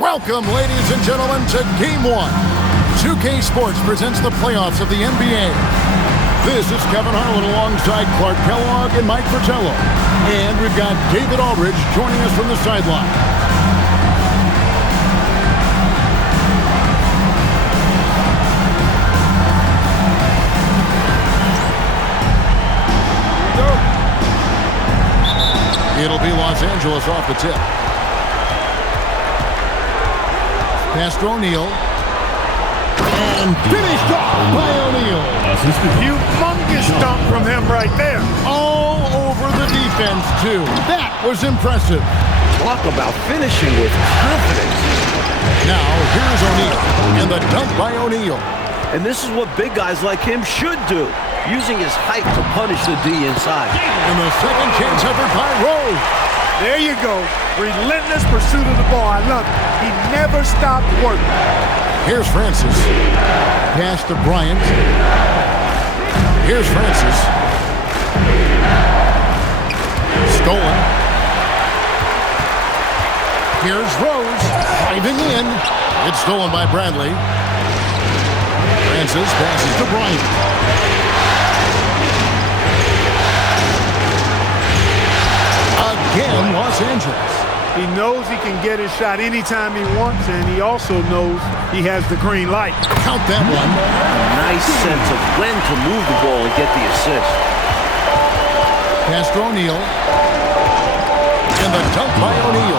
Welcome, ladies and gentlemen, to Game 1. 2K Sports presents the playoffs of the NBA. This is Kevin Harlan alongside Clark Kellogg and Mike Fratello. And we've got David Aldridge joining us from the sideline. It'll be Los Angeles off the tip. Pass to O'Neal. And finished off by O'Neal. Humongous dunk from him right there. All over the defense, too. That was impressive. Talk about finishing with confidence. Now, here's O'Neal. And the dunk by O'Neal. And this is what big guys like him should do, using his height to punish the D inside. And the second chance effort by Rose. There you go. Relentless pursuit of the ball. I love it. He never stopped working. Here's Francis. Pass to Bryant. Here's Francis. Stolen. Here's Rose. Driving in. It's stolen by Bradley. Francis passes to Bryant. Again, Los Angeles. He knows he can get his shot anytime he wants, and he also knows he has the green light. Count that one. Nice sense of when to move the ball and get the assist. Pass to O'Neal. And the dunk by O'Neal.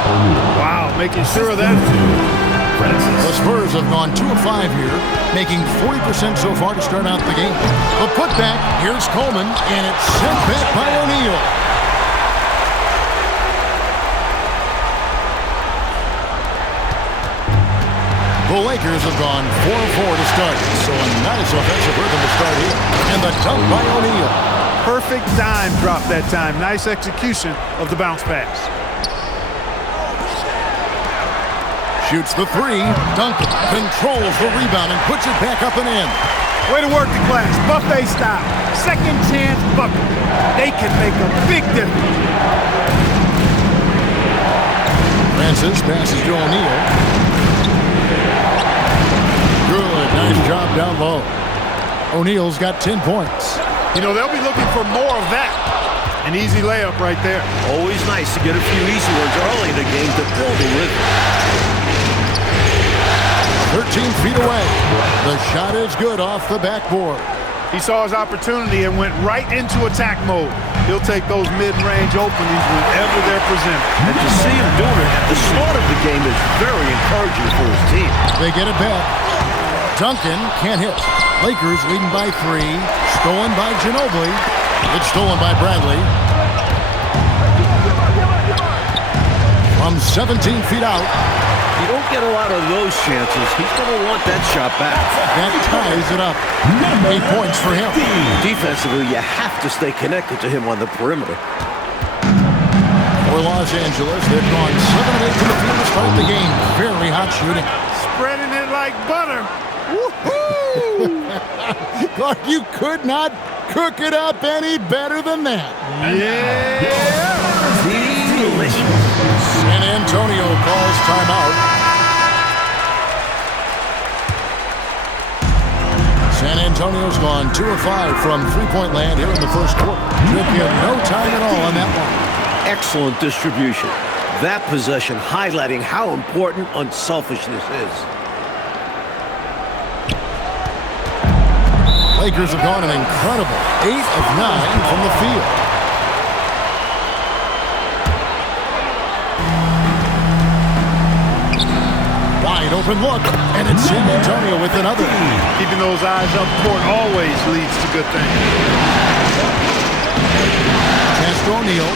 Wow, making sure of that. The Spurs have gone 2 of 5 here, making 40% so far to start out the game. The putback, here's Coleman, and it's sent back by O'Neal. The Lakers have gone 4 of 4 to start, so a nice offensive rhythm to start here. And the dunk by O'Neal. Perfect dime drop that time. Nice execution of the bounce pass. Shoots the three. Duncan controls the rebound and puts it back up and in. Way to work the glass. Buffet style. Second chance bucket. They can make a big difference. Francis passes to O'Neal. Good. Nice job down low. O'Neal's got 10 points. You know, they'll be looking for more of that. An easy layup right there. Always nice to get a few easy ones early in the game to build a rhythm. 13 feet away. The shot is good off the backboard. He saw his opportunity and went right into attack mode. He'll take those mid-range openings whenever they're presented. And to see him doing it at the start of the game is very encouraging for his team. They get it back. Duncan can't hit. Lakers leading by 3. Stolen by Ginobili. It's stolen by Bradley. From 17 feet out. You don't get a lot of those chances. He's going to want that shot back. That ties it up. 8 points for him. Defensively, you have to stay connected to him on the perimeter. For Los Angeles, they've gone 7 of 8 to the field to start the game. Very hot shooting. Spreading it like butter. Woohoo! Clark, you could not cook it up any better than that. Yeah! Delicious. San Antonio calls timeout. San Antonio's gone 2 of 5 from three-point land here in the first quarter. Took him no time at all on that one. Excellent distribution. That possession highlighting how important unselfishness is. Lakers have gone an incredible 8 of 9 from the field. Wide open look, and it's San Antonio with another. Keeping those eyes up court always leads to good things. Pass to O'Neal.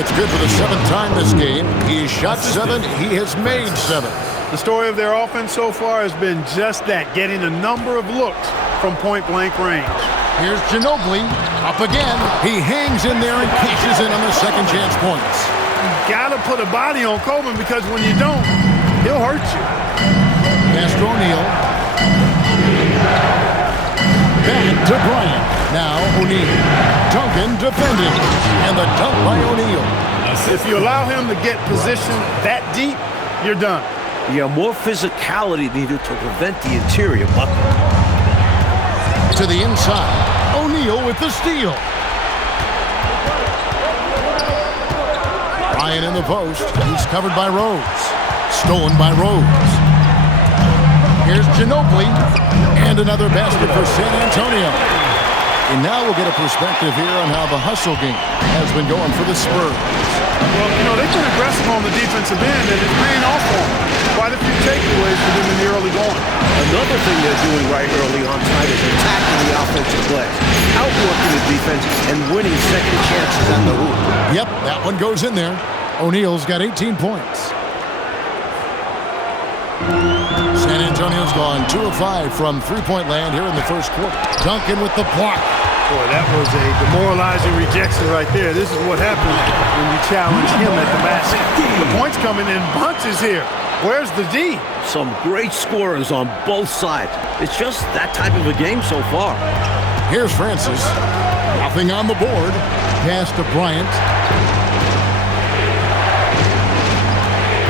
It's good for the 7th time this game. He shot 7. He has made 7. The story of their offense so far has been just that, getting a number of looks from point-blank range. Here's Ginobili, up again. He hangs in there and cashes in on the second chance points. You gotta put a body on Coleman because when you don't, he'll hurt you. Pass to O'Neal. Back to Bryant. Now O'Neal. Duncan defending. And the dunk by O'Neal. If you allow him to get positioned that deep, you're done. Yeah, more physicality needed to prevent the interior bucket. To the inside. O'Neal with the steal. Bryant in the post. He's covered by Rose. Stolen by Rose. Here's Ginobili. And another basket for San Antonio. And now we'll get a perspective here on how the hustle game has been going for the Spurs. Well, you know, they've been aggressive on the defensive end, and it's paying off for them. Quite a few takeaways for them in the early going. Another thing they're doing right early on tonight is attacking the offensive glass, outworking the defense, and winning second chances at the hoop. Yep, that one goes in there. O'Neal's got 18 points. San Antonio's gone 2 of 5 from three-point land here in the first quarter. Duncan with the block. Boy, that was a demoralizing rejection right there. This is what happens when you challenge him at the basket. The points coming in bunches here. Where's the D? Some great scorers on both sides. It's just that type of a game so far. Here's Francis. Nothing on the board. Pass to Bryant.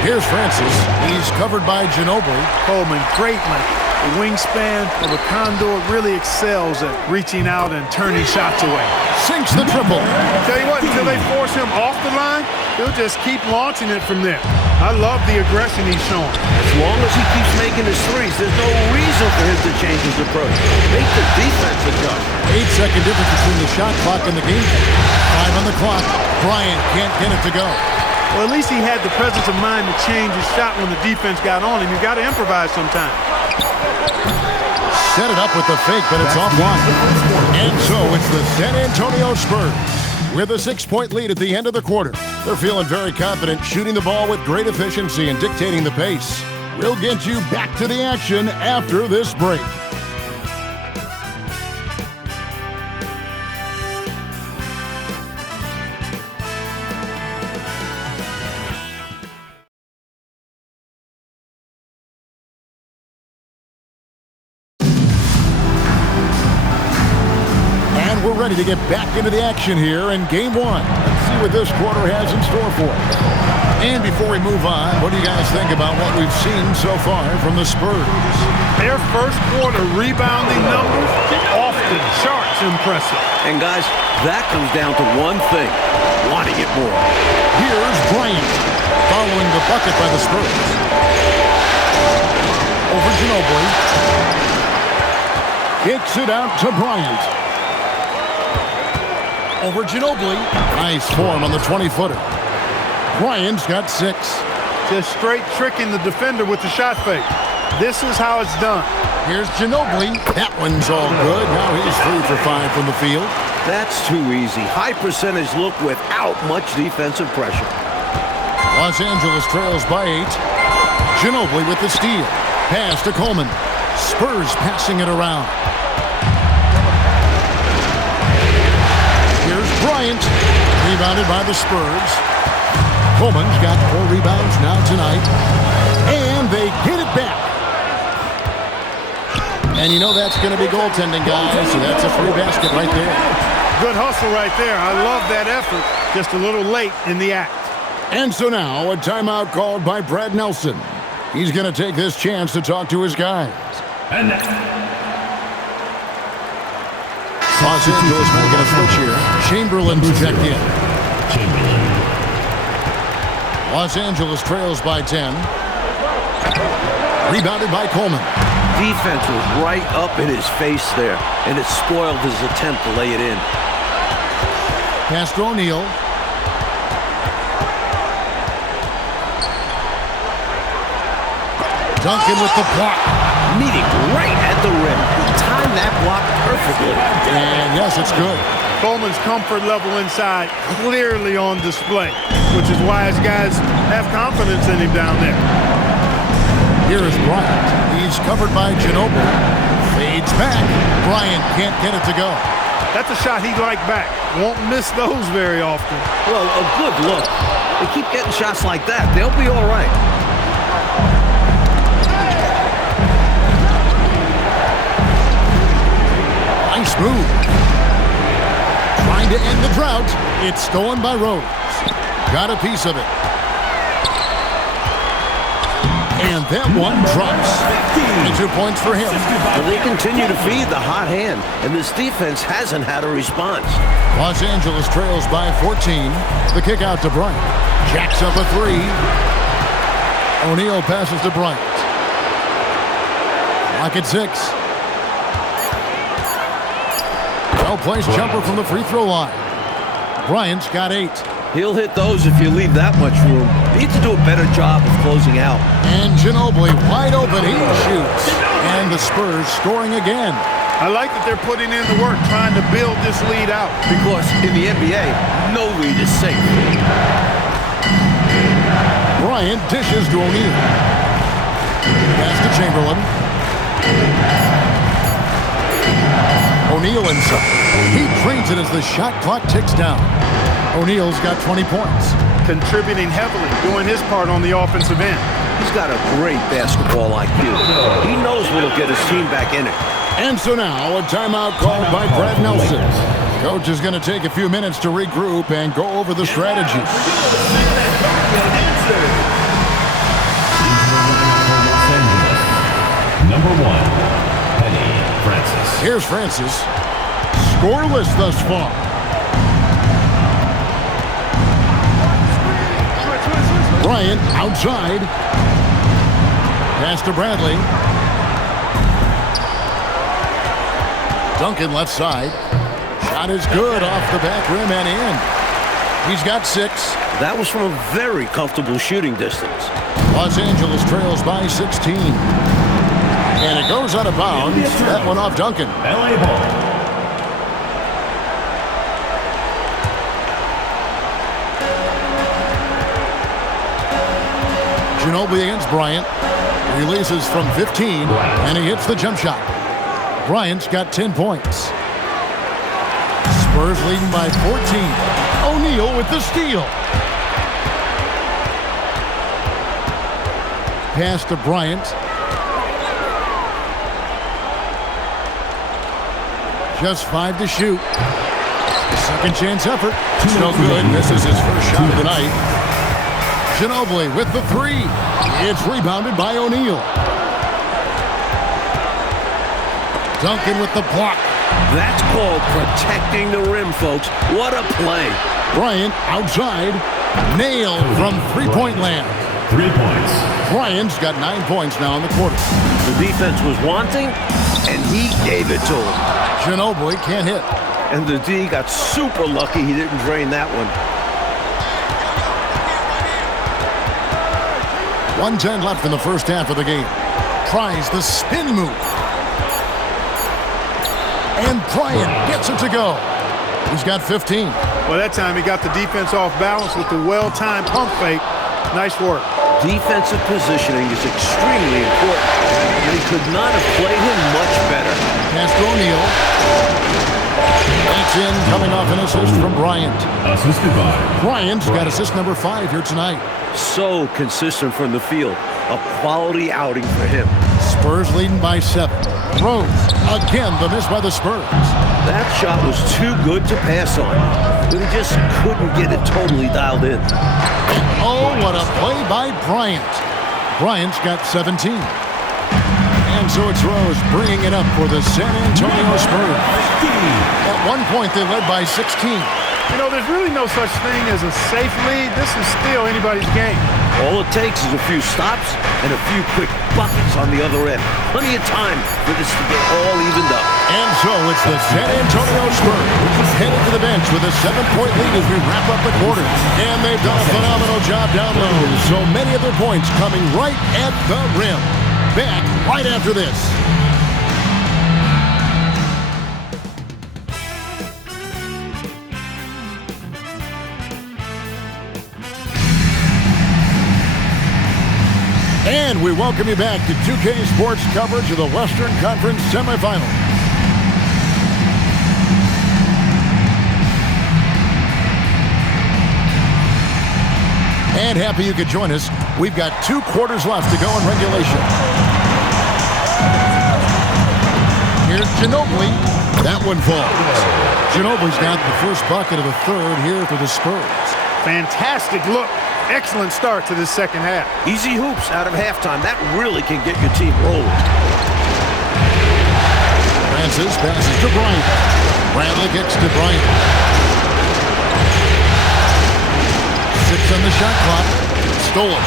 Here's Francis. He's covered by Ginobili. Coleman, great length. The wingspan of a condor really excels at reaching out and turning shots away. Sinks the triple. Tell you what, until they force him off the line, he'll just keep launching it from there. I love the aggression he's showing. As long as he keeps making his threes, there's no reason for him to change his approach. Make the defense adjust. 8-second difference between the shot clock and the game clock. 5 on the clock. Bryant can't get it to go. Well, at least he had the presence of mind to change his shot when the defense got on him. You got to improvise sometimes. Set it up with the fake, but it's offline. And so it's the San Antonio Spurs with a 6-point lead at the end of the quarter. They're feeling very confident, shooting the ball with great efficiency and dictating the pace. We'll get you back to the action after this break. We're ready to get back into the action here in Game 1. Let's see what this quarter has in store for us. And before we move on, what do you guys think about what we've seen so far from the Spurs? Their first quarter rebounding numbers off the charts impressive. And guys, that comes down to one thing, wanting it more. Here's Bryant following the bucket by the Spurs. Over Ginobili. Kicks it out to Bryant. Over Ginobili. Nice form on the 20-footer. Bryant's got 6. Just straight tricking the defender with the shot fake. This is how it's done. Here's Ginobili. That one's all good. Now he's 3 for 5 from the field. That's too easy. High percentage look without much defensive pressure. Los Angeles trails by 8. Ginobili with the steal. Pass to Coleman. Spurs passing it around. Here's Bryant. Rebounded by the Spurs. Coleman's got 4 rebounds now tonight. And they get it back. And you know that's going to be goaltending, guys. So that's a free basket right there. Good hustle right there. I love that effort. Just a little late in the act. And so now a timeout called by Brad Nelson. He's going to take this chance to talk to his guys. And Los Angeles making a switch here. Chamberlain's checked in. Los Angeles trails by 10. Rebounded by Coleman. Defense was right up in his face there, and it spoiled his attempt to lay it in. Pass to O'Neal. Duncan with the block. Meeting right at the rim. Timed that block perfectly. And yes, it's good. Coleman's comfort level inside clearly on display, which is why his guys have confidence in him down there. Here is Bryant. He's covered by Ginobili. Fades back. Bryant can't get it to go. That's a shot he'd like back. Won't miss those very often. Well, a good look. They keep getting shots like that. They'll be all right. Nice move. Trying to end the drought. It's stolen by Rose. Got a piece of it. And that one drops. And 2 points for him. Well, they continue to feed the hot hand, and this defense hasn't had a response. Los Angeles trails by 14. The kick out to Bryant. Jacks up a three. O'Neal passes to Bryant. Lock at 6. Well-placed jumper from the free throw line. Bryant's got 8. He'll hit those if you leave that much room. Needs to do a better job of closing out. And Ginobili wide open. He shoots. And the Spurs scoring again. I like that they're putting in the work, trying to build this lead out. Because in the NBA, no lead is safe. Bryant dishes to O'Neal. Pass to Chamberlain. O'Neal inside. He drains it as the shot clock ticks down. O'Neal's got 20 points. Contributing heavily, doing his part on the offensive end. He's got a great basketball IQ. He knows what'll get his team back in it. And so now a timeout called by Brad Nelson. Coach is going to take a few minutes to regroup and go over the strategy. Number 1, Penny Francis. Here's Francis. Scoreless thus far. Bryant outside. Pass to Bradley. Duncan left side. Shot is good off the back rim and in. He's got 6. That was from a very comfortable shooting distance. Los Angeles trails by 16. And it goes out of bounds. That one off Duncan. LA ball. Ginobili against Bryant. Releases from 15, and he hits the jump shot. Bryant's got 10 points. Spurs leading by 14. O'Neal with the steal. Pass to Bryant. Just 5 to shoot. Second chance effort. No good. Misses his first shot of the night. Ginobili with the 3. It's rebounded by O'Neal. Duncan with the block. That's called protecting the rim, folks. What a play. Bryant outside. Nailed from three-point land. 3 points. Bryant's got 9 points now in the quarter. The defense was wanting, and he gave it to him. Ginobili can't hit. And the D got super lucky he didn't drain that one. 1:10 left in the first half of the game. Tries the spin move. And Bryant gets it to go. He's got 15. Well, that time he got the defense off balance with the well-timed pump fake. Nice work. Defensive positioning is extremely important, and he could not have played him much better. Pass to O'Neal. That's in, coming off an assist from Bryant. Assisted by Bryant's got assist number 5 here tonight. So consistent from the field. A quality outing for him. Spurs leading by 7. Rose, again the miss by the Spurs. That shot was too good to pass on, but he just couldn't get it totally dialed in. Oh, what a play by Bryant. Bryant's got 17. And so it's Rose bringing it up for the San Antonio Spurs. At one point, they led by 16. You know, there's really no such thing as a safe lead. This is still anybody's game. All it takes is a few stops and a few quick buckets on the other end. Plenty of time for this to get all evened up. And so it's the San Antonio Spurs headed to the bench with a 7-point lead as we wrap up the quarter. And they've done a phenomenal job down low. So many of their points coming right at the rim. Back right after this. And we welcome you back to 2K Sports coverage of the Western Conference semifinal. And happy you could join us. We've got 2 quarters left to go in regulation. Here's Ginobili. That one falls. Ginobili's got the first bucket of the third here for the Spurs. Fantastic look. Excellent start to this second half. Easy hoops out of halftime. That really can get your team rolling. Francis passes to Bryant. Bradley kicks to Bryant. 6 on the shot clock. Stolen.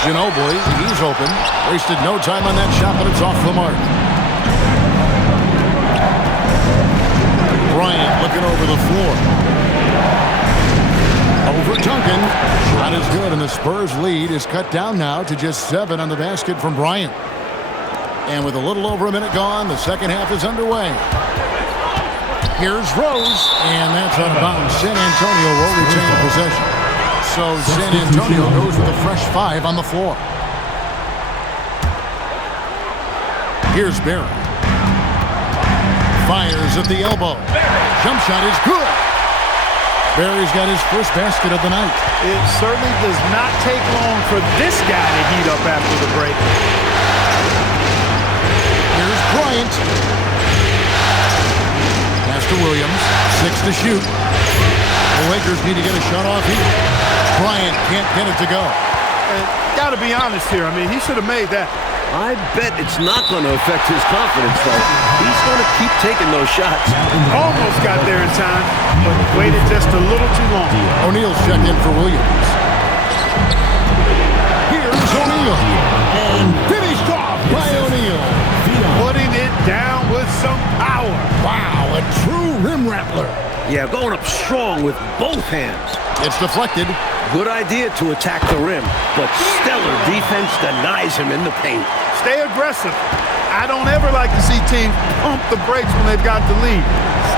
Ginobili, he's open. Wasted no time on that shot, but it's off the mark. Bryant looking over the floor. Over Duncan. Shot is good, and the Spurs lead is cut down now to just 7 on the basket from Bryant. And with a little over a minute gone, the second half is underway. Here's Rose, and that's out of bounds. San Antonio will retain possession. So San Antonio goes with a fresh 5 on the floor. Here's Barry. Fires at the elbow. Jump shot is good. Barry's got his first basket of the night. It certainly does not take long for this guy to heat up after the break. Here's Bryant. Pass to Williams. 6 to shoot. The Lakers need to get a shot off here. Bryant can't get it to go. And got to be honest here. I mean, he should have made that. I bet it's not going to affect his confidence, though. He's going to keep taking those shots. Almost got there in time, but waited just a little too long. O'Neal's checked in for Williams. Here's O'Neal. And finished off by O'Neal. Putting it down with some power. Wow, a true rim rattler. Yeah, going up strong with both hands. It's deflected. Good idea to attack the rim, but stellar defense denies him in the paint. Stay aggressive. I don't ever like to see teams pump the brakes when they've got the lead.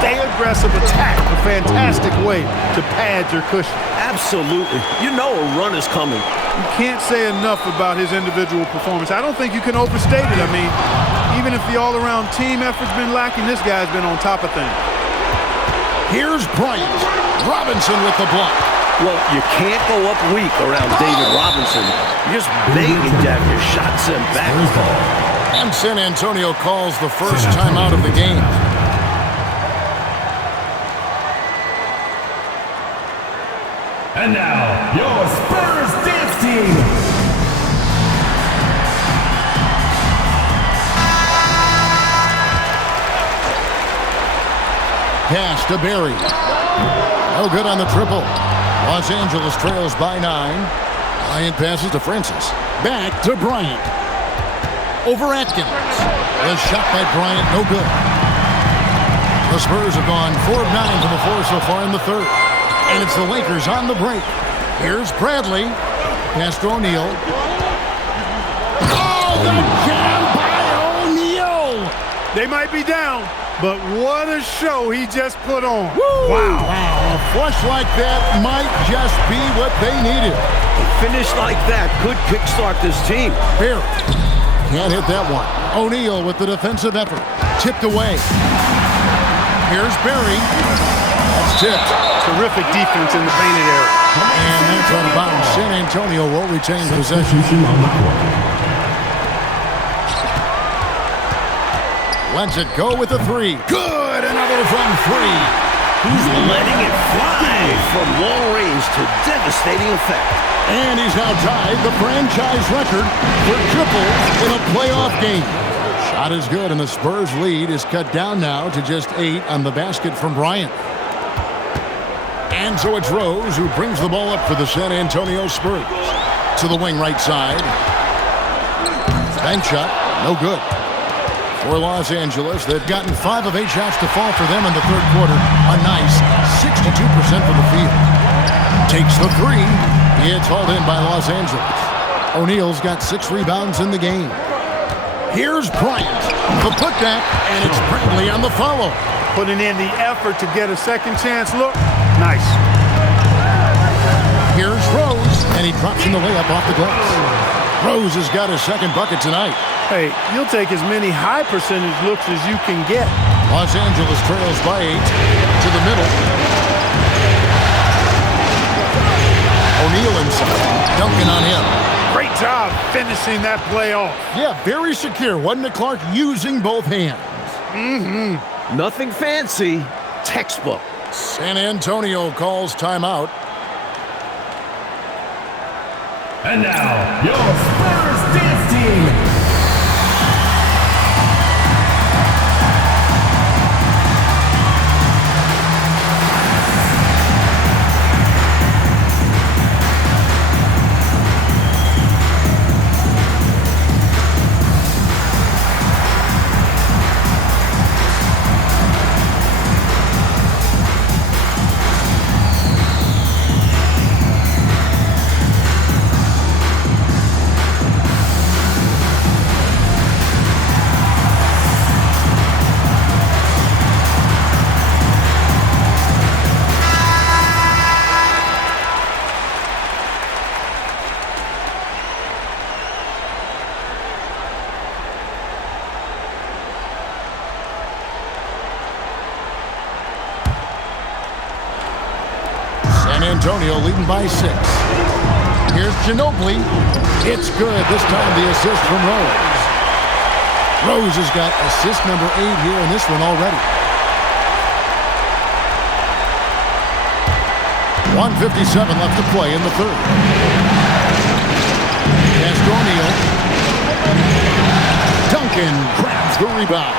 Stay aggressive, attack. A fantastic way to pad your cushion. Absolutely. You know a run is coming. You can't say enough about his individual performance. I don't think you can overstate it. I mean, even if the all-around team effort's been lacking, this guy's been on top of things. Here's Bryant. Robinson with the block. Well, you can't go up weak around David Robinson. You're just begging to have your shot sent back. And San Antonio calls the first timeout of the game. And now, your Spurs dance team. Pass to Barry. No good on the triple. Los Angeles trails by 9. Bryant passes to Francis. Back to Bryant. Over Atkins. A shot by Bryant, no good. The Spurs have gone 4 of 9 from the floor so far in the third. And it's the Lakers on the break. Here's Bradley. Pass to O'Neal. Oh, the jam by O'Neal! They might be down, but what a show he just put on. Woo! Wow. A flush like that might just be what they needed. A finish like that could kickstart this team. Barry can't hit that one. O'Neal with the defensive effort. Tipped away. Here's Barry. That's tipped. Terrific defense in the painted area. And that's out of bounds. San Antonio will retain possession. Lets it go with a 3. Good! Another from 3. He's letting it fly from long range to devastating effect. And he's now tied the franchise record for triples in a playoff game. Shot is good, and the Spurs lead is cut down now to just 8 on the basket from Bryant. And so it's Rose who brings the ball up for the San Antonio Spurs. To the wing right side. Bank shot, no good. For Los Angeles, they've gotten 5 of 8 shots to fall for them in the third quarter. A nice 62% from the field. Takes the 3. It's hauled in by Los Angeles. O'Neal's got 6 rebounds in the game. Here's Bryant. The putback, and it's Bradley on the follow. Putting in the effort to get a second chance look. Nice. Here's Rose, and he drops in the layup off the glass. Rose has got his second bucket tonight. Hey, you'll take as many high percentage looks as you can get. Los Angeles trails by 8 to the middle. O'Neal inside. Duncan on him. Great job finishing that play off. Yeah, very secure, wasn't it, Clark? Using both hands. Nothing fancy. Textbook. San Antonio calls timeout. And now, your Spurs dance team. San Antonio leading by 6. Here's Ginobili. It's good. This time the assist from Rose. Rose has got assist number 8 here in this one already. 1:57 left to play in the third. Pass to O'Neal. Duncan grabs the rebound.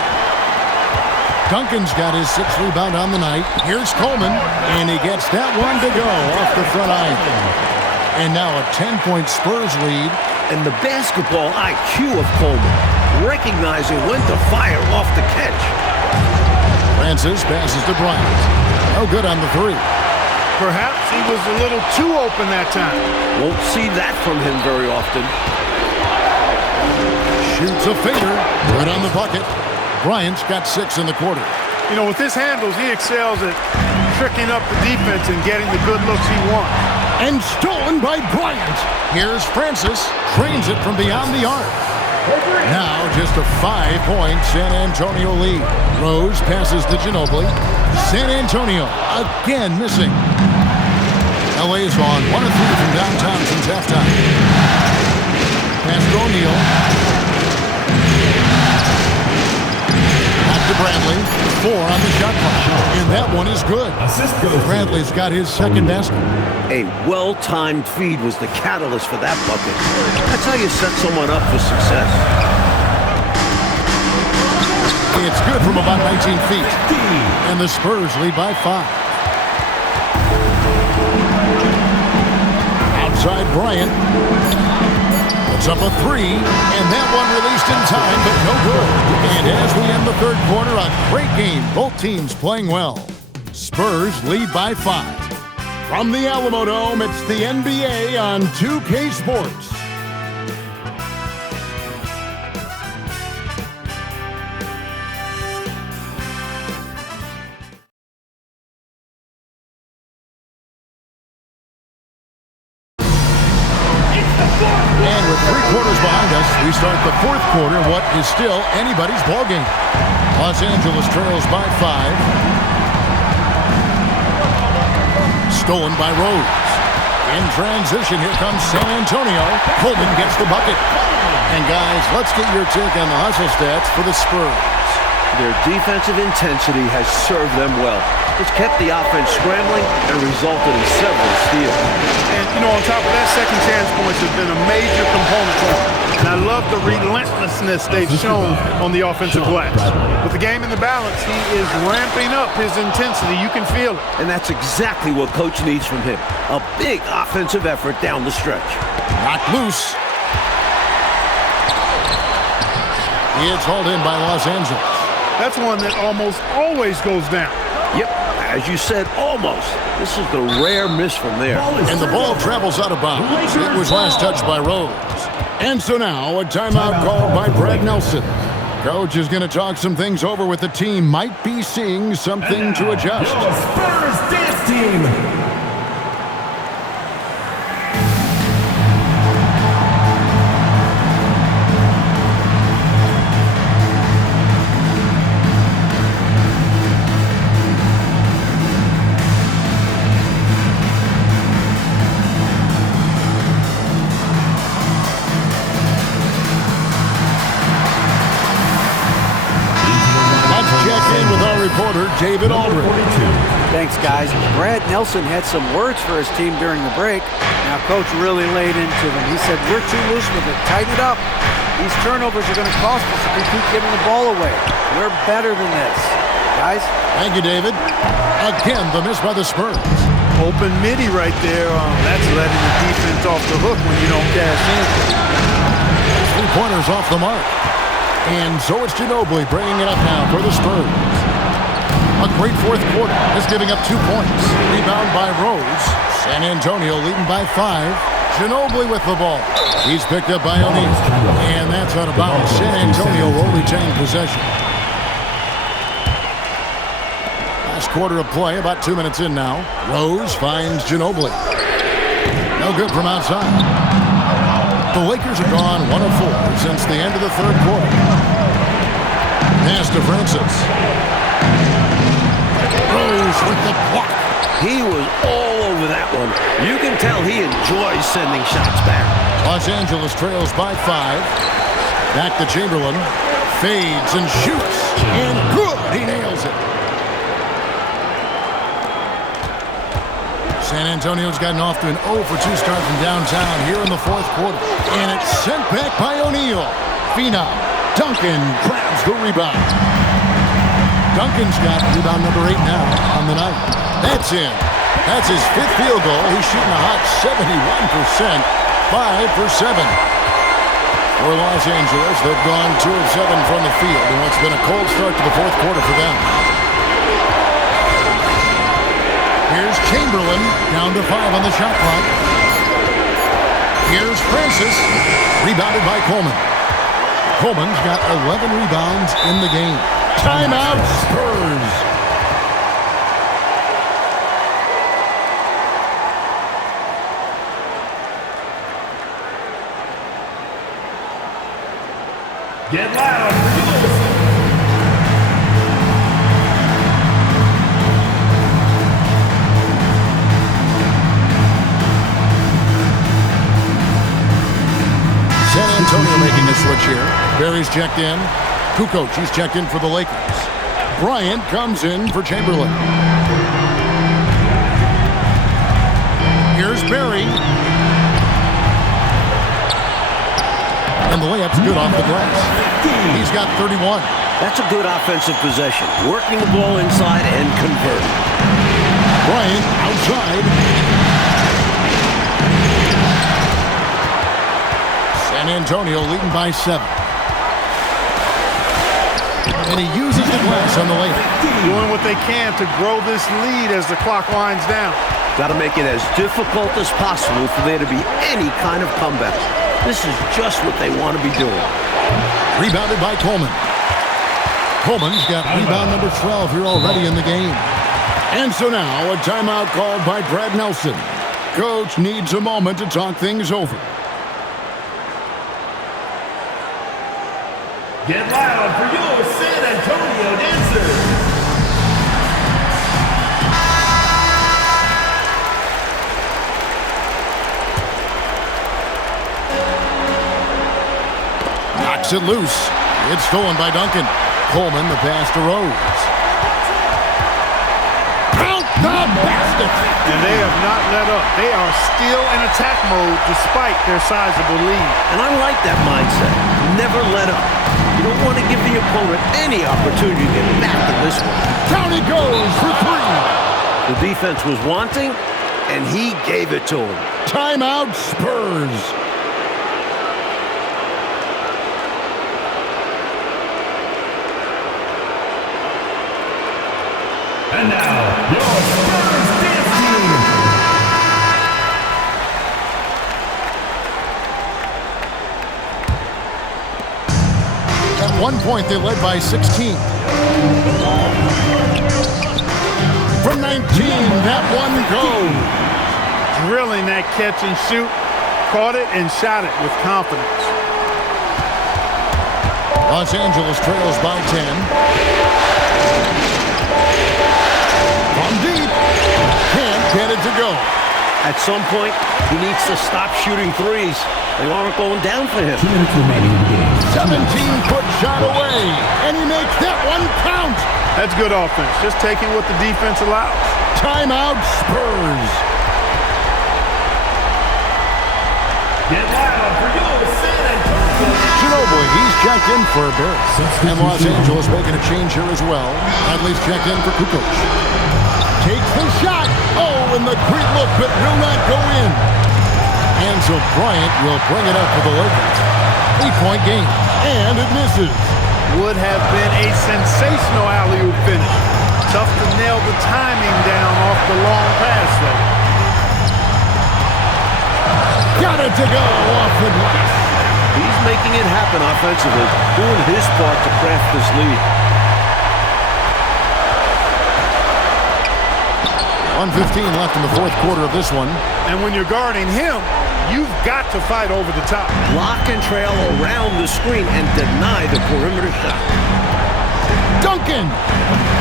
Duncan's got his 6th rebound on the night. Here's Coleman, and he gets that one to go off the front iron. And now a 10-point Spurs lead. And the basketball IQ of Coleman, recognizing when to fire off the catch. Francis passes to Bryant. No good on the 3. Perhaps he was a little too open that time. Won't see that from him very often. Shoots a fader. Good on the bucket. Bryant's got 6 in the quarter. You know, with his handles, he excels at tricking up the defense and getting the good looks he wants. And stolen by Bryant. Here's Francis. Trains it from beyond the arc. Now just a 5-point San Antonio lead. Rose passes to Ginobili. San Antonio again missing. LA's on 1 of 3 from downtown since halftime. Pass to O'Neal. To Bradley, 4 on the shot clock, and that one is good. Assist goes. Bradley's got his 2nd basket. A well-timed feed was the catalyst for that bucket. That's how you set someone up for success. It's good from about 19 feet, and the Spurs lead by 5. Outside Bryant. Puts up a 3, and that one released in time, but no good. And as we end the third quarter, a great game. Both teams playing well. Spurs lead by 5. From the Alamo Dome, it's the NBA on 2K Sports. And with 3 quarters behind us, we start the 4th quarter, what is still anybody's ballgame. Los Angeles trails by 5. Stolen by Rose. In transition, here comes San Antonio. Coleman gets the bucket. And guys, let's get your take on the hustle stats for the Spurs. Their defensive intensity has served them well. It's kept the offense scrambling and resulted in several steals. And, you know, on top of that, second chance points have been a major component for them. And I love the relentlessness they've shown on the offensive glass. With the game in the balance, he is ramping up his intensity. You can feel it. And that's exactly what Coach needs from him. A big offensive effort down the stretch. Knocked loose. It's hauled in by Los Angeles. That's one that almost always goes down. Yep, as you said, almost. This is the rare miss from there. And the ball travels out of bounds. It was last touched by Rose. And so now a timeout called by Brad Nelson. Coach is going to talk some things over with the team. Might be seeing something to adjust. Your Spurs dance team. David Aldridge. Thanks, guys. Brad Nelson had some words for his team during the break. Now, Coach really laid into them. He said, we're too loose with it. Tighten it up. These turnovers are going to cost us if we keep giving the ball away. We're better than this. Guys? Thank you, David. Again, the miss by the Spurs. Open midi right there. That's letting the defense off the hook when you don't cash in. 3-pointers off the mark. And so it's Ginobili bringing it up now for the Spurs. A great fourth quarter is giving up 2 points. Rebound by Rose. San Antonio leading by 5. Ginobili with the ball. He's picked up by O'Neal. And that's out of bounds. San Antonio will retain possession. Last quarter of play, about 2 minutes in now. Rose finds Ginobili. No good from outside. The Lakers have gone 1 of 4 since the end of the third quarter. Pass to Francis. Rose with the block. He was all over that one. You can tell he enjoys sending shots back. Los Angeles trails by 5. Back to Chamberlain. Fades and shoots. And good. He nails it. San Antonio's gotten off to an 0 for 2 start from downtown here in the fourth quarter. And it's sent back by O'Neal. Phenom. Duncan grabs the rebound. Duncan's got rebound number 8 now on the night. That's in. That's his 5th field goal. He's shooting a hot 71%. 5 for 7. For Los Angeles, they've gone 2 of 7 from the field in what's been a cold start to the fourth quarter for them. Here's Chamberlain, down to 5 on the shot clock. Here's Francis, rebounded by Coleman. Coleman's got 11 rebounds in the game. Timeout, Spurs. Get loud for Jules. San Antonio making a switch here. Barry's checked in. Kukoc, he's checked in for the Lakers. Bryant comes in for Chamberlain. Here's Barry. And the layup's good off the glass. He's got 31. That's a good offensive possession. Working the ball inside and converting. Bryant outside. San Antonio leading by 7. And he uses the glass on the layup. Doing what they can to grow this lead as the clock winds down. Got to make it as difficult as possible for there to be any kind of comeback. This is just what they want to be doing. Rebounded by Coleman. Coleman's got rebound number 12 here already in the game. And so now a timeout called by Brad Nelson. Coach needs a moment to talk things over. Get loud for your San Antonio dancers. Knocks it loose. It's stolen by Duncan. Coleman, the pass to Rose. Out the basket. And they have not let up. They are still in attack mode despite their sizable lead. And I like that mindset. Never let up. You don't want to give the opponent any opportunity to get back in this one. Down he goes for 3. The defense was wanting, and he gave it to him. Timeout, Spurs. And now, your Spurs dance team. At one point, they led by 16. From 19, that one goes. Drilling that catch and shoot. Caught it and shot it with confidence. Los Angeles trails by 10. From deep. Can't get it to go. At some point, he needs to stop shooting threes. They aren't going down for him. 2 minutes remaining in the game. 17-foot shot away. And he makes that one count. That's good offense. Just taking what the defense allows. Timeout, Spurs. Get loud for your San Antonio. Ginobili, he's checked in for a bit. And Los Angeles making a change here as well. Hadley's checked in for Kukoc. Takes the shot. Oh, and the great look, but will not go in. And so Bryant will bring it up for the Lakers. 8-point game. And it misses. Would have been a sensational alley-oop finish. Tough to nail the timing down off the long pass, though. Got it to go off the glass. He's making it happen offensively, doing his part to craft this lead. 1:15 left in the fourth quarter of this one. And when you're guarding him, you've got to fight over the top. Block and trail around the screen and deny the perimeter shot. Duncan!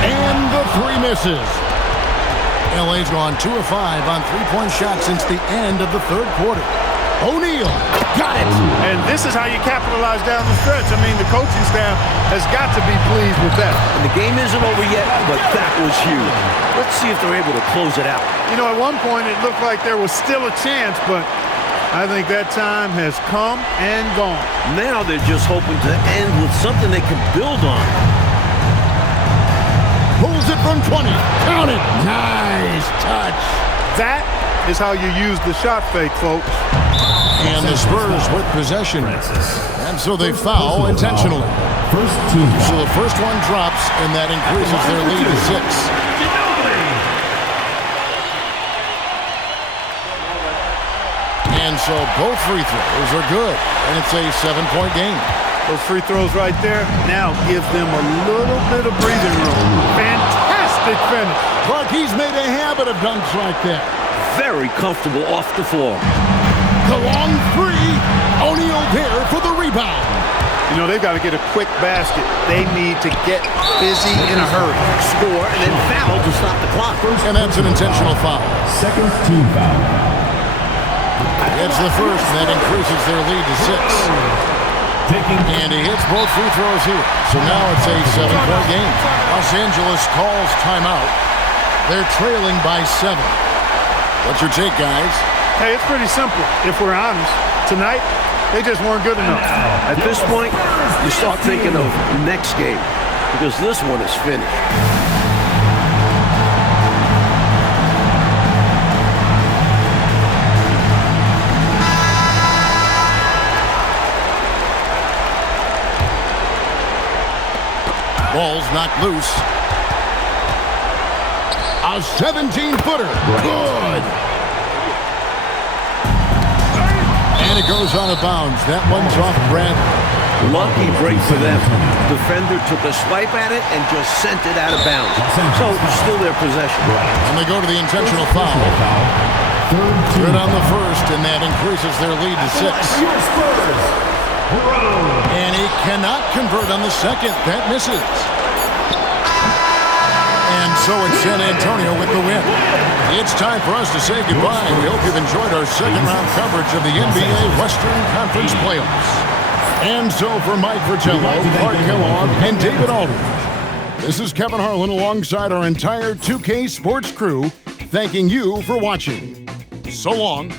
And the three misses. LA's gone 2 of 5 on three-point shots since the end of the third quarter. O'Neal got it. And this is how you capitalize down the stretch. I mean, the coaching staff has got to be pleased with that. And the game isn't over yet, but that was huge. Let's see if they're able to close it out. You know, at one point it looked like there was still a chance, but I think that time has come and gone. Now they're just hoping to end with something they can build on. Pulls it from 20. Count it. Nice touch. That is how you use the shot fake, folks. And the Spurs with possession. And so they foul intentionally. First team. So the first one drops, and that increases their lead to 6. And so both free throws are good. And it's a 7-point game. Those free throws right there now give them a little bit of breathing room. Fantastic finish. Clark, he's made a habit of dunks like that. Very comfortable off the floor. The long three. O'Neal there for the rebound. You know, they've got to get a quick basket. They need to get busy in a hurry. Score and then foul to stop the clock. And that's an intentional foul. Second team foul. It's the first, and that increases their lead to 6. And he hits both free throws here. So now it's a 7-point game. Los Angeles calls timeout. They're trailing by 7. What's your take, guys? Hey, it's pretty simple, if we're honest. Tonight, they just weren't good enough. At this point, you start thinking of next game because this one is finished. Ball's knocked loose. A 17-footer. Good. And it goes out of bounds. That one's off Bradley. Lucky break for them. Defender took a swipe at it and just sent it out of bounds. So still their possession. And they go to the intentional foul. Good on the first, and that increases their lead to 6. And he cannot convert on the second. That misses. And so it's San Antonio with the win. It's time for us to say goodbye. We hope you've enjoyed our second-round coverage of the NBA Western Conference Playoffs. And so for Mike Fratello, Clark Kellogg, and David Aldridge, this is Kevin Harlan alongside our entire 2K Sports crew, thanking you for watching. So long.